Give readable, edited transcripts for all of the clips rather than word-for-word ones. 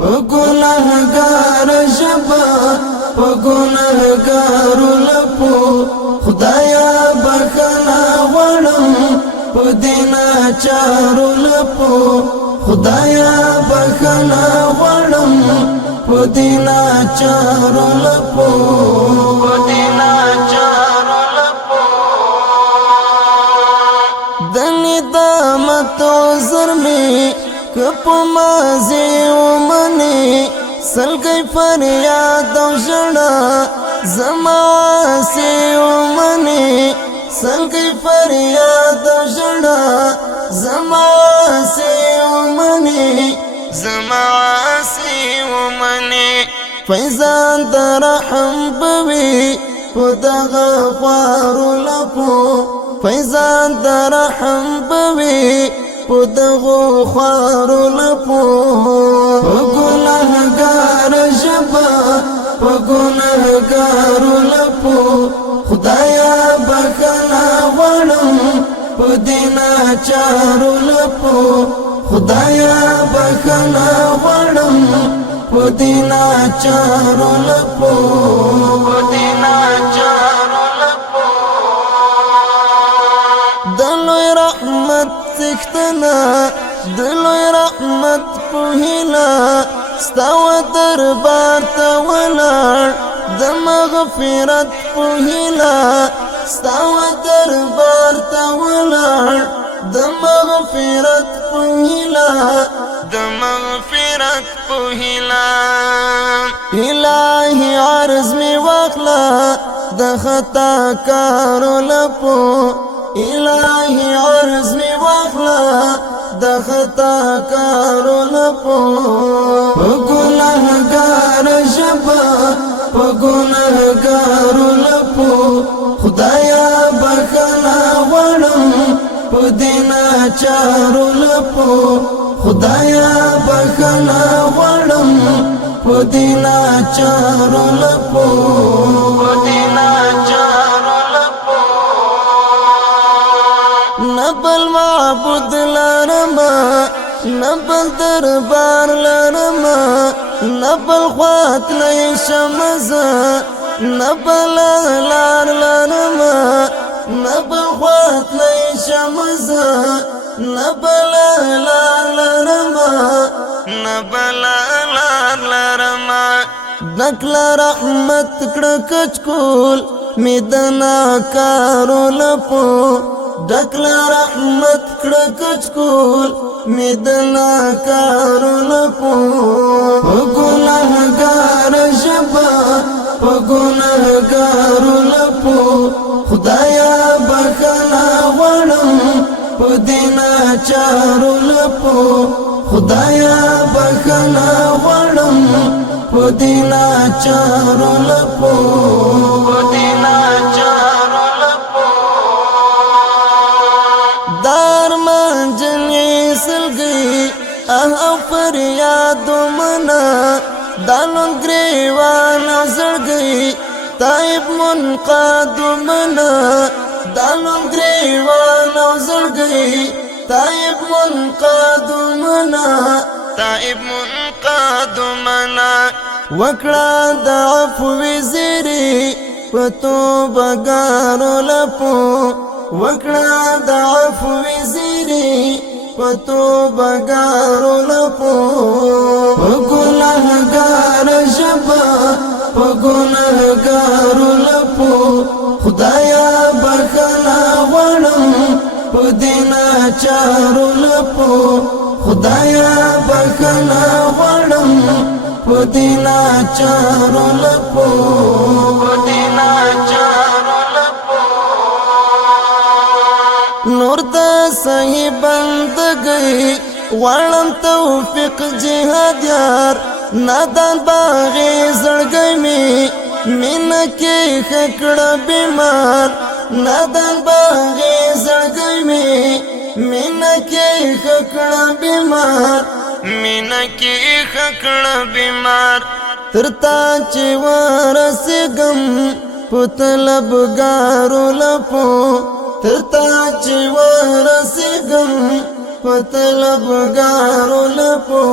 گناہگار شبا گناہگار لپو خدایا بخنا وڑم دینا چارو لپو خدایا بخنا وڑم دینا چارو لپو دینا چارو لپو دنی دامت عذر میں کپ مازی ومنی سلگی فریاد و جڑا زماسی ومنی سلگی فریاد و جڑا زماسی ومنی زماسی ومنی فیضان در رحم بوی پدا غفارو لپو فیضان در رحم بوی پدغو خوارو لپو گناہگار شبا گناہگارو لپو خدایا بخنا وڑم دینا چارو لپو خدایا بخنا وڑم دینا چارو لپو دینا چارو لپو دلوی رحمت سختنا دلوی رحمت پوهیلا ستاو دربار تا ولار د مغفرت پوهیلا ستاو دربار تا ولار د مغفرت پوهیلا د مغفرت پوهیلا الہی عرض می واخلا د خطا کارو لپو الہی عرض می واخلا د خطا کارو لپو گناہگار شبا گناہگارو لپو خدایا بخنا وڑم دینا چارو لپو خدایا بخنا وڑم دینا چارو لپو دینا چارو لپو نبل معبود لرما نبل دربار لرما نبل خوات لیشمزا نبل لار لرما نبل خوات لیشمزا نبل لار لرما نبل لار لرما نکلا رحمت کڑکچ کول میدنا کارو لپو ڈکلا رحمت کڑکچ کول میدنا کارو لپو گناہگار شبا گناہگارو لپو خدایا بخنا وڑم دینا چارو لپو خدایا بخنا وڑم دینا چارو لپو دینا چارو لپو دار منجنی سلگی فریاد منا دالون گریوان زرگی تائب منقاد منا دالون گریوان زرگی تائب منقاد منا تائب منقاد منا وکڑا دا عفو زیری پتو بگارو لپو وکڑا دا عفو زیری پتو بگارو لپو گناہگار شبا گناہگارو لپو خدایا بخنا وڑم دینا چارو لپو خدایا بخنا وڑم دینا چارو لپو دینا چارو لپو نور دا صحیح بند گئی وڑم توفیق جہاد یار نادان باغی زڑگئی میں مینا کی خکڑا بیمار نادان باغی زڑگئی میں مینا کی خکڑا بیمار مینا کی خکڑا بیمار ترتا چی ورسگم پتلب گارو لپو ترتا چی ورسگم پتلب گارو لپو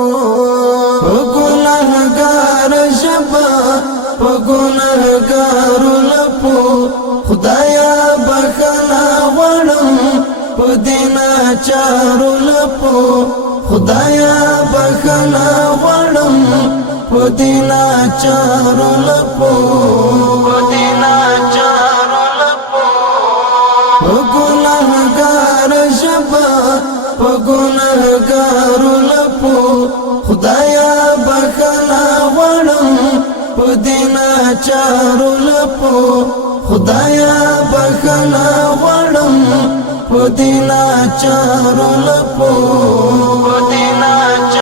په ګناهګارو لپو خدایا بخښنه غواړم په دې ناچارو لپو خدایا بخښنه غواړم په دې ناچارو لپو په ګناهګار ژبه په ګناهګارو لپو خدایا بخښنه غواړم په دې ناچارو لپو خدایا بخښنه غواړم په دې ناچارو لپو